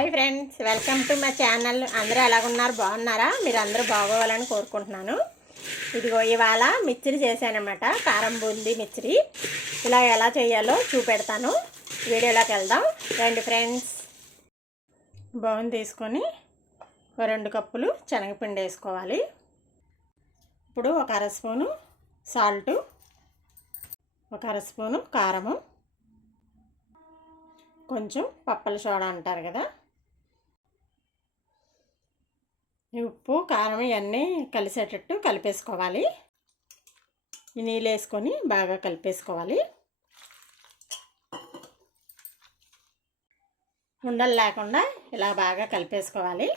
Hi friends, welcome to my channel. అందరూ ఎలాగున్నారు? బాగున్నారా? మీరు అందరూ బాగోవాలని కోరుకుంటున్నాను. ఇదిగో ఇవాళ మిక్చర్ చేశానమాట, కారం బూందీ మిక్చరీ. ఇలా ఎలా చేయాలో చూపెడతాను. వీడియోలోకి వెళ్దాం రండి ఫ్రెండ్స్. బౌన్ తీసుకొని 2 కప్పులు శనగపిండి వేసుకోవాలి. ఇప్పుడు 1 అర స్పూను సాల్టు, 1 అర స్పూను కారము, కొంచెం పప్పల సోడా అంటారు కదా, ఉప్పు కారం ఇవన్నీ కలిసేటట్టు కలిపేసుకోవాలి. ఈ నీళ్ళు వేసుకొని బాగా కలిపేసుకోవాలి. ఉండలు లేకుండా ఇలా బాగా కలిపేసుకోవాలి.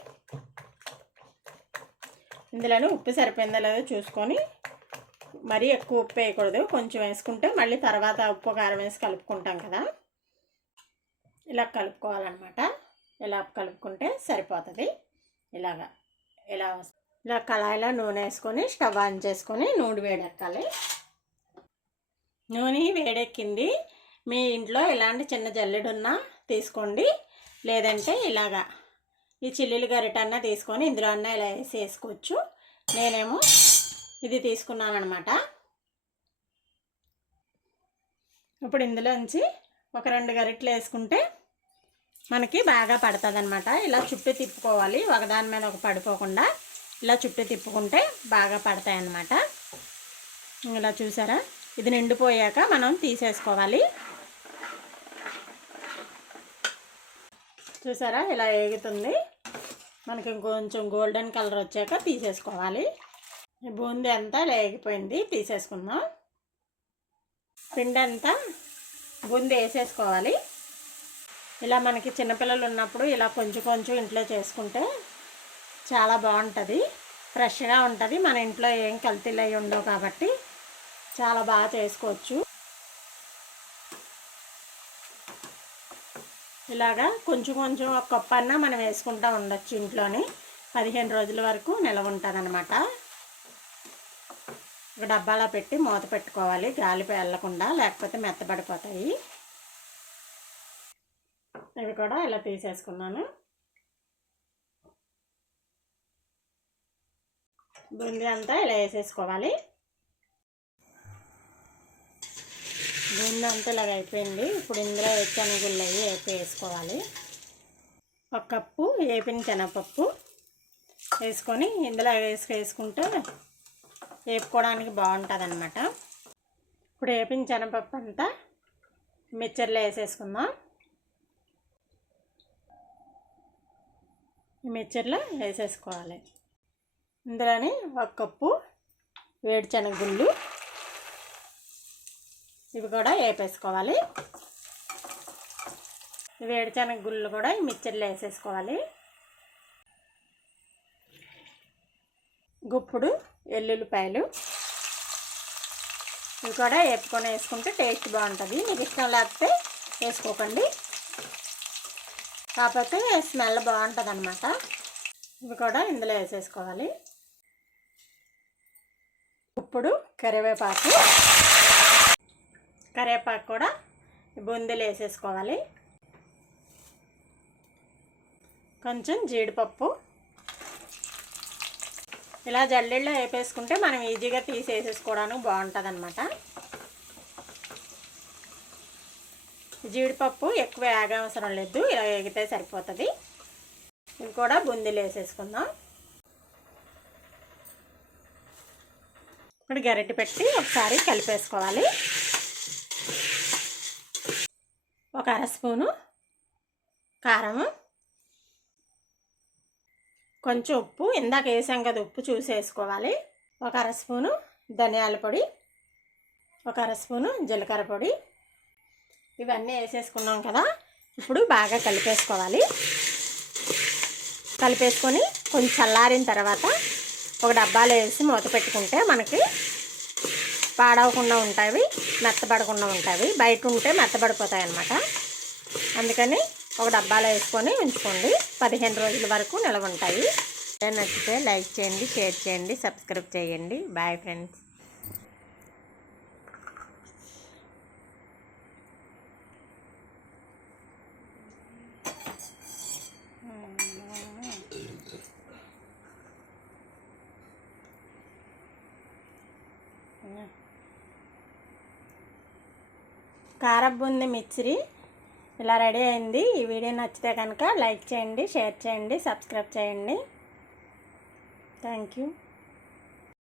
ఇందులోనే ఉప్పు సరిపోయిందో లేదో చూసుకొని, మరీ ఎక్కువ ఉప్పు వేయకూడదు, కొంచెం వేసుకుంటే మళ్ళీ తర్వాత ఉప్పు కారం వేసి కలుపుకుంటాం కదా, ఇలా కలుపుకోవాలన్నమాట. ఇలా కలుపుకుంటే సరిపోతుంది. ఇలా కళాయిలో నూనె వేసుకొని స్టవ్ ఆన్ చేసుకొని నూనె వేడెక్కాలి. నూనె వేడెక్కింది. మీ ఇంట్లో ఇలాంటి చిన్న జల్లెడున్నా తీసుకోండి, లేదంటే ఇలాగా ఈ చిల్లీలు గరిటన్నా తీసుకొని ఇందులో అన్నా ఇలా వేసుకోవచ్చు. నేనేమో ఇది తీసుకున్నాను అనమాట. ఇప్పుడు ఇందులోంచి ఒక 2 గరిటెలు వేసుకుంటే మనకి బాగా పడుతుంది అనమాట. ఇలా చుట్టూ తిప్పుకోవాలి, ఒకదాని మీద ఒక పడిపోకుండా ఇలా చుట్టూ తిప్పుకుంటే బాగా పడతాయి అన్నమాట. ఇలా చూసారా, ఇది నిండిపోయాక మనం తీసేసుకోవాలి. చూసారా ఇలా వేగుతుంది. మనకి కొంచెం గోల్డెన్ కలర్ వచ్చాక తీసేసుకోవాలి. ఈ బూందీ అంతా ఇలా వేగిపోయింది, తీసేసుకుందాం. పిండి అంతా బూందీ వేసేసుకోవాలి. ఇలా మనకి చిన్నపిల్లలు ఉన్నప్పుడు ఇలా కొంచెం కొంచెం ఇంట్లో చేసుకుంటే చాలా బాగుంటుంది, ఫ్రెష్గా ఉంటుంది. మన ఇంట్లో ఏం కల్తీలు అవి ఉండవు కాబట్టి చాలా బాగా చేసుకోవచ్చు. ఇలాగా కొంచెం కొంచెం ఒక కప్పు అన్నా మనం వేసుకుంటూ ఉండొచ్చు. ఇంట్లోని 15 రోజుల వరకు నిలవ ఉంటుంది అన్నమాట. ఒక డబ్బాలో పెట్టి మూత పెట్టుకోవాలి, గాలి వెళ్ళకుండా, లేకపోతే మెత్తబడిపోతాయి. ఇవి కూడా ఇలా తీసేసుకున్నాను. బూందీ అంతా ఇలా వేసేసుకోవాలి. బూందీ అంతా ఇలాగ అయిపోయింది. ఇప్పుడు ఇందులో శనగగుళ్ళు అవి వేసుకోవాలి. 1 కప్పు వేపిన శనగపప్పు వేసుకొని ఇందులో వేసుకుంటే వేపుకోవడానికి బాగుంటుంది అన్నమాట. ఇప్పుడు వేపిన శనగపప్పు అంతా మిక్చర్లో వేసేసుకుందాం. ఈ మిక్చర్లో వేసేసుకోవాలి. ఇందులోని 1 కప్పు వేడిశనగగుళ్ళు, ఇవి కూడా వేపేసుకోవాలి. వేడిశనగగుళ్ళు కూడా ఈ మిక్చర్లో వేసేసుకోవాలి. గుప్పుడు ఎల్లుల్లిపాయలు, ఇవి కూడా వేపుకొని వేసుకుంటే టేస్ట్ బాగుంటుంది. మీకు ఇష్టం లేకపోతే వేసుకోకండి, కాకపోతే స్మెల్ బాగుంటుంది అన్నమాట. ఇవి కూడా ఇందులో వేసేసుకోవాలి. ఇప్పుడు కరివేపాకు కూడా బూందీలో వేసేసుకోవాలి. కొంచెం జీడిపప్పు ఇలా జల్లెడలో వేపేసుకుంటే మనం ఈజీగా తీసేసుకోవడానికి బాగుంటుంది అన్నమాట. జీడిపప్పు ఎక్కువ వేగవసరం లేదు, ఇలా వేగితే సరిపోతుంది. ఇవి కూడా బూందీలో వేసేసుకుందాం. ఇప్పుడు గరిటె పెట్టి ఒకసారి కలిపేసుకోవాలి. 1 అర స్పూను కారము, కొంచెం ఉప్పు, ఇందాక వేసాం కదా ఉప్పు చూసి వేసుకోవాలి. 1 అర స్పూను ధనియాల పొడి, 1 అర స్పూను జీలకర్ర పొడి, ఇవన్నీ వేసేసుకున్నాం కదా. ఇప్పుడు బాగా కలిపేసుకోవాలి. కలిపేసుకొని కొంచెం చల్లారిన తర్వాత ఒక డబ్బాలో వేసి మూత పెట్టుకుంటే మనకి పాడవకుండా ఉంటాయి, మెత్తబడకుండా ఉంటాయి. బయట ఉంటే మెత్తబడిపోతాయి అన్నమాట. అందుకని ఒక డబ్బాలో వేసుకొని ఉంచుకోండి, 15 రోజుల వరకు నిలవ ఉంటాయి. నచ్చితే లైక్ చేయండి, షేర్ చేయండి, సబ్స్క్రైబ్ చేయండి. Bye friends. కారం బూందీ మిర్చి ఇలా రెడీ అయింది. ఈ వీడియో నచ్చితే కనుక లైక్ చేయండి, షేర్ చేయండి, సబ్స్క్రైబ్ చేయండి. Thank you.